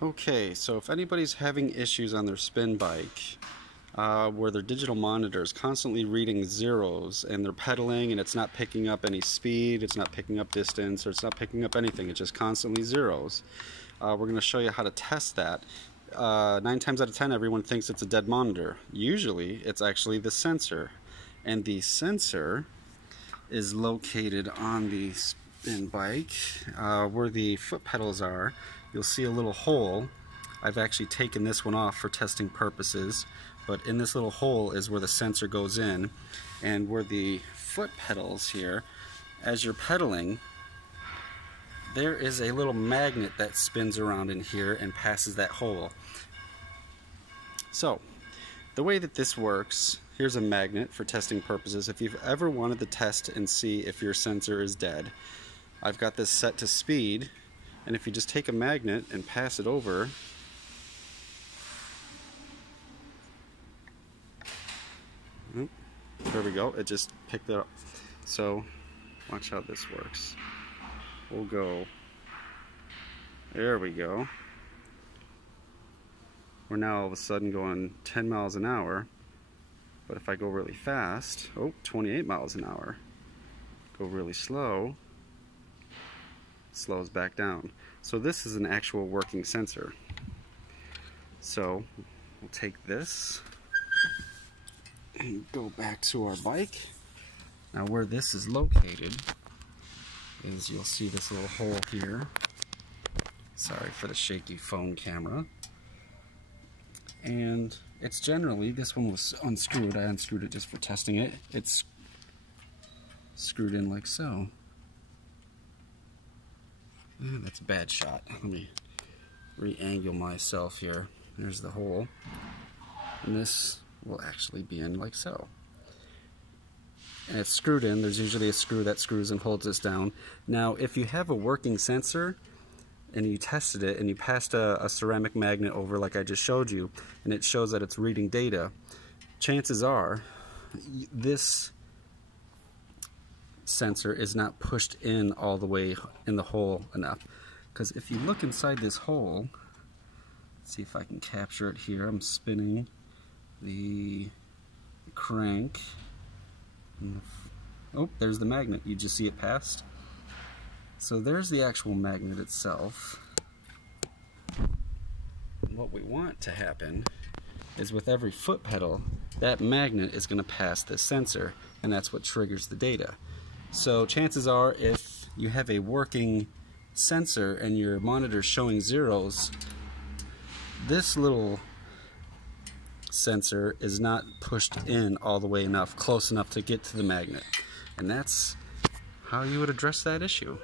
Okay, so if anybody's having issues on their spin bike where their digital monitor is constantly reading zeros and they're pedaling and it's not picking up any speed, it's not picking up distance, or it's not picking up anything, it's just constantly zeros, we're going to show you how to test that. 9 times out of 10 everyone thinks it's a dead monitor. Usually it's actually the sensor, and the sensor is located on the spin bike where the foot pedals are. You'll see a little hole. I've actually taken this one off for testing purposes, but in this little hole is where the sensor goes in, and where the foot pedals here, as you're pedaling, there is a little magnet that spins around in here and passes that hole. So the way that this works, here's a magnet for testing purposes. If you've ever wanted to test and see if your sensor is dead, I've got this set to speed, and if you just take a magnet and pass it over, there we go, it just picked it up. So watch how this works. We'll go, there we go. We're now all of a sudden going 10 miles an hour, but if I go really fast, 28 miles an hour. Go really slow, slows back down. So this is an actual working sensor. So we'll take this and go back to our bike. Now where this is located is, you'll see this little hole here. Sorry for the shaky phone camera. And it's generally, this one was unscrewed. I unscrewed it just for testing it. It's screwed in like so. That's a bad shot. Let me re-angle myself here. There's the hole. And this will actually be in like so. And it's screwed in. There's usually a screw that screws and holds this down. Now, if you have a working sensor and you tested it and you passed a ceramic magnet over like I just showed you, and it shows that it's reading data, chances are this sensor is not pushed in all the way in the hole enough. Because if you look inside this hole, let's see if I can capture it here. I'm spinning the crank. Oh, there's the magnet. You just see it passed. So there's the actual magnet itself. And what we want to happen is, with every foot pedal, that magnet is going to pass this sensor, and that's what triggers the data. So chances are, if you have a working sensor and your monitor showing zeros, this little sensor is not pushed in all the way enough, close enough to get to the magnet. And that's how you would address that issue.